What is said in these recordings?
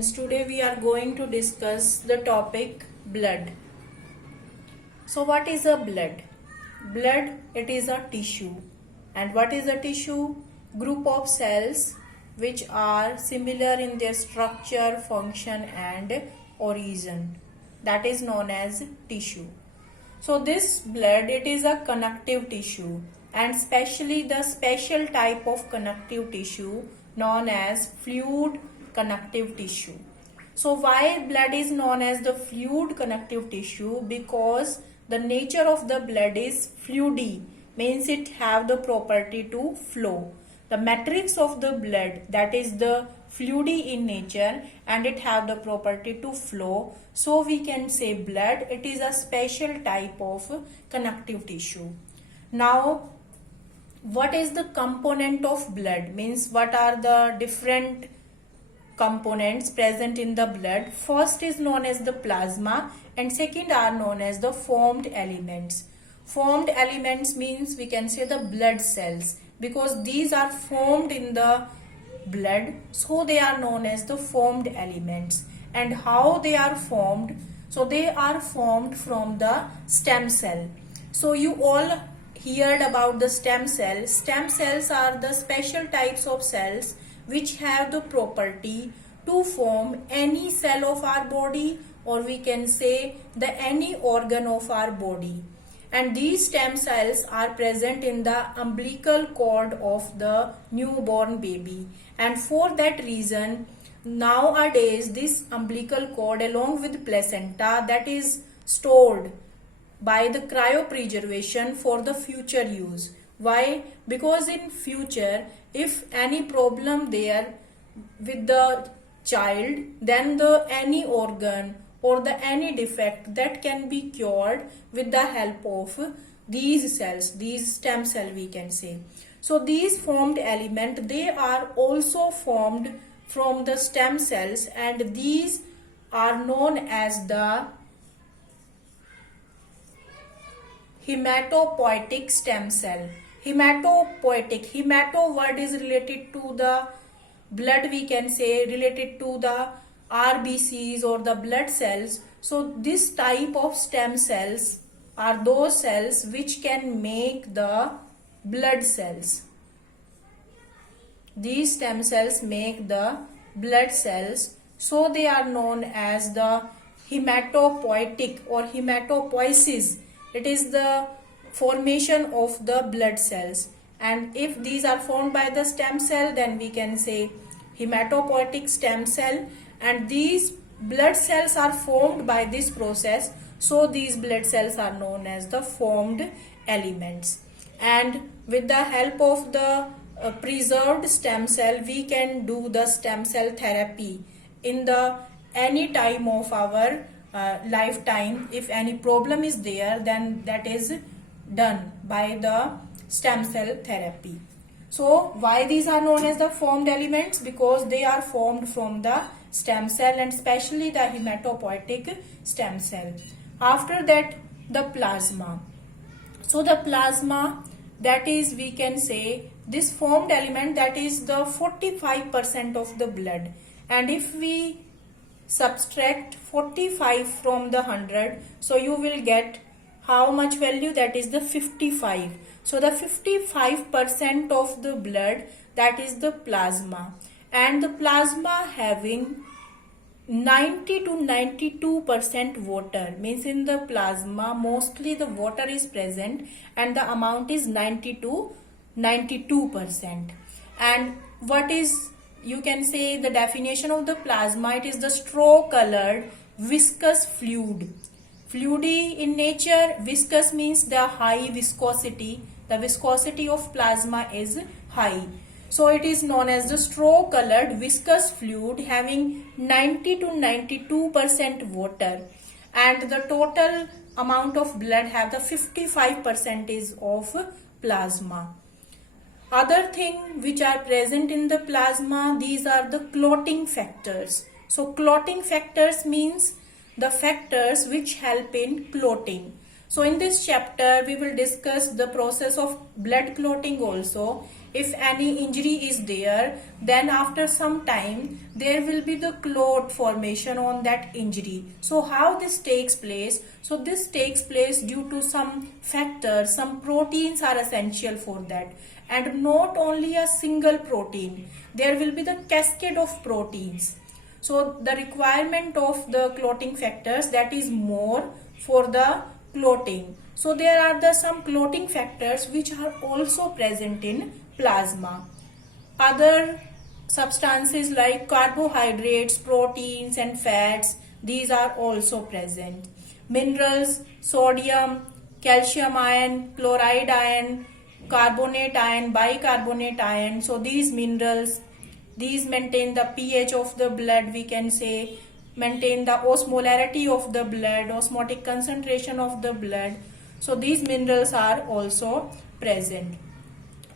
Today we are going to discuss the topic blood. So what is a blood? Blood, it is a tissue. And what is a tissue? Group of cells which are similar in their structure, function and origin. That is known as tissue. So this blood, it is a connective tissue, and especially the special type of connective tissue known as fluid connective tissue. So why blood is known as the fluid connective tissue? Because the nature of the blood is fluidy, means it have the property to flow. The matrix of the blood, that is the fluidy in nature, and it have the property to flow. So we can say blood, it is a special type of connective tissue. Now what is the component of blood? Means what are the different components present in the blood? First is known as the plasma and second are known as the formed elements. Formed elements means we can say the blood cells, because these are formed in the blood, so they are known as the formed elements. And how they are formed? So they are formed from the stem cell. So you all heard about the stem cells. Stem cells are the special types of cells which have the property to form any cell of our body, or we can say the any organ of our body. And these stem cells are present in the umbilical cord of the newborn baby. And for that reason, nowadays this umbilical cord along with placenta, that is stored by the cryopreservation for the future use. Why? Because in future, if any problem there with the child, then the any organ or the any defect that can be cured with the help of these cells, these stem cell we can say. So these formed element, they are also formed from the stem cells, and these are known as the hematopoietic stem cell. Hematopoietic, hemato word is related to the blood, we can say related to the RBCs or the blood cells. So this type of stem cells are those cells which can make the blood cells. These stem cells make the blood cells, so they are known as the hematopoietic or hematopoiesis. It is the formation of the blood cells, and if these are formed by the stem cell, then we can say hematopoietic stem cell. And these blood cells are formed by this process, so these blood cells are known as the formed elements. And with the help of the preserved stem cell, we can do the stem cell therapy in the any time of our lifetime. If any problem is there, then that is done by the stem cell therapy. So why these are known as the formed elements? Because they are formed from the stem cell, and especially the hematopoietic stem cell. After that, the plasma. So the plasma, that is we can say this formed element, that is the 45% of the blood. And if we subtract 45 from the 100, so you will get how much value? That is the 55. So the 55% of the blood, that is the plasma. And the plasma having 90 to 92% water, means in the plasma mostly the water is present and the amount is 90 to 92%. And what is, you can say the definition of the plasma, it is the straw colored viscous fluid. Fluidy in nature, viscous means the high viscosity. The viscosity of plasma is high. So it is known as the straw colored viscous fluid having 90 to 92% water, and the total amount of blood have the 55% is of plasma. Other thing which are present in the plasma, these are the clotting factors. So clotting factors means the factors which help in clotting. So in this chapter we will discuss the process of blood clotting also, if any injury is there, then after some time there will be the clot formation on that injury. So how this takes place? So this takes place due to some factors, some proteins are essential for that, and not only a single protein, there will be the cascade of proteins. So the requirement of the clotting factors, that is more for the clotting. So there are the some clotting factors which are also present in plasma. Other substances like carbohydrates, proteins and fats, these are also present. Minerals, sodium, calcium ion, chloride ion, carbonate ion, bicarbonate ion. So these minerals, these maintain the pH of the blood, we can say, maintain the osmolarity of the blood, osmotic concentration of the blood. So these minerals are also present.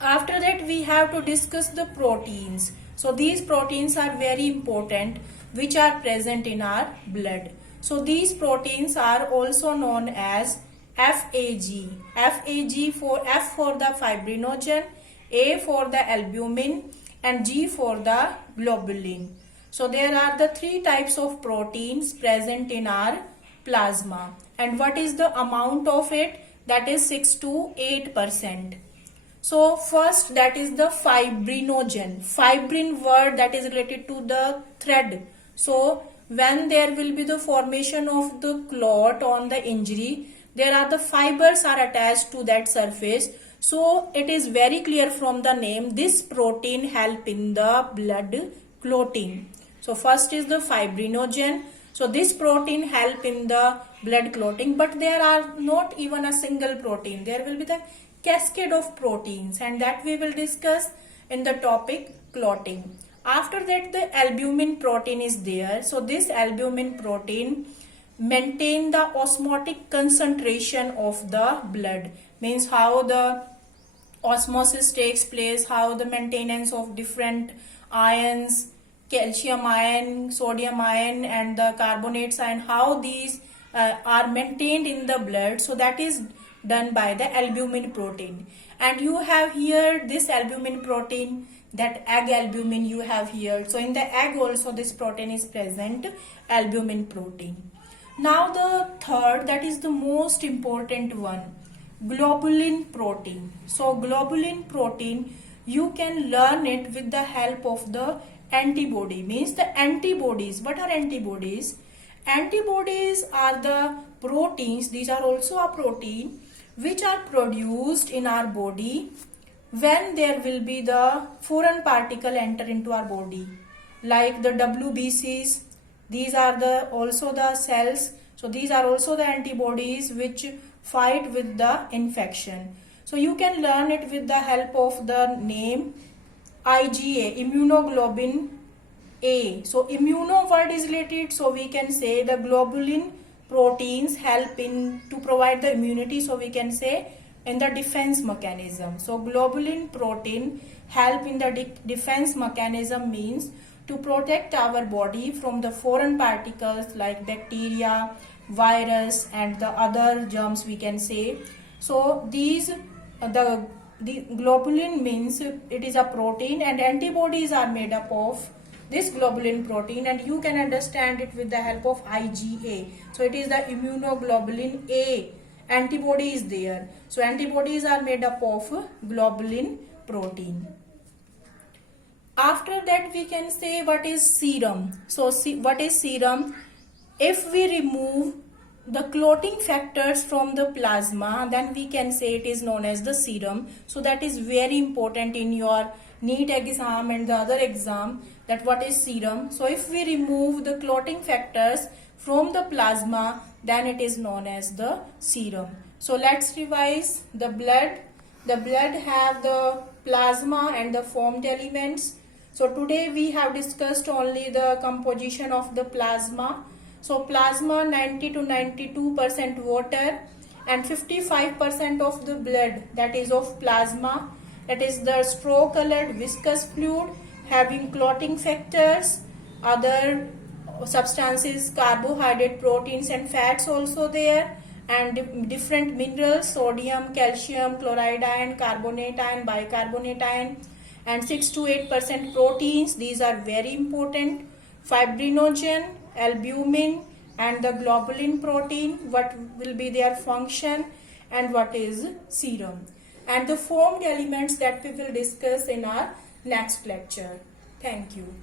After that we have to discuss the proteins. So these proteins are very important which are present in our blood. So these proteins are also known as FAG. FAG for F for the fibrinogen, A for the albumin and G for the globulin. So there are the three types of proteins present in our plasma. And what is the amount of it? That is 6 to 8%. So first, that is the fibrinogen. Fibrin word, that is related to the thread. So when there will be the formation of the clot on the injury, there are the fibers are attached to that surface. So it is very clear from the name, this protein help in the blood clotting. So first is the fibrinogen. So this protein help in the blood clotting, but there are not even a single protein. There will be the cascade of proteins, and that we will discuss in the topic clotting. After that, the albumin protein is there. So this albumin protein maintain the osmotic concentration of the blood, means how the osmosis takes place, how the maintenance of different ions, calcium ion, sodium ion and the carbonates ion, how these are maintained in the blood. So that is done by the albumin protein. And you have here this albumin protein, that egg albumin you have here. So in the egg also this protein is present, albumin protein. Now the third, that is the most important one, globulin protein. So globulin protein, you can learn it with the help of the antibody, means the antibodies. What are antibodies? Antibodies are the proteins, these are also a protein, which are produced in our body when there will be the foreign particle enter into our body, like the WBCs. These are the also the cells. So these are also the antibodies which fight with the infection. So you can learn it with the help of the name IgA, immunoglobulin A. So immuno word is related, so we can say the globulin proteins help in to provide the immunity, so we can say in the defense mechanism. So globulin protein help in the defense mechanism, means to protect our body from the foreign particles like bacteria, virus and the other germs, we can say. So these the globulin means it is a protein, and antibodies are made up of this globulin protein, and you can understand it with the help of IgA. So it is the immunoglobulin A. Antibody is there. So antibodies are made up of globulin protein. After that we can say what is serum. So what is serum? If we remove the clotting factors from the plasma, then we can say it is known as the serum. So that is very important in your NEET exam and the other exam, that what is serum. So if we remove the clotting factors from the plasma, then it is known as the serum. So let's revise the blood. The blood have the plasma and the formed elements. So today we have discussed only the composition of the plasma. So plasma 90 to 92% water and 55% of the blood, that is of plasma. That is the straw colored viscous fluid having clotting factors, other substances, carbohydrate, proteins and fats also there. and different minerals, sodium, calcium, chloride ion, carbonate ion, bicarbonate ion, and 6 to 8% proteins. These are very important. Fibrinogen, albumin, and the globulin protein, what will be their function and what is serum. And the formed elements that we will discuss in our next lecture. Thank you.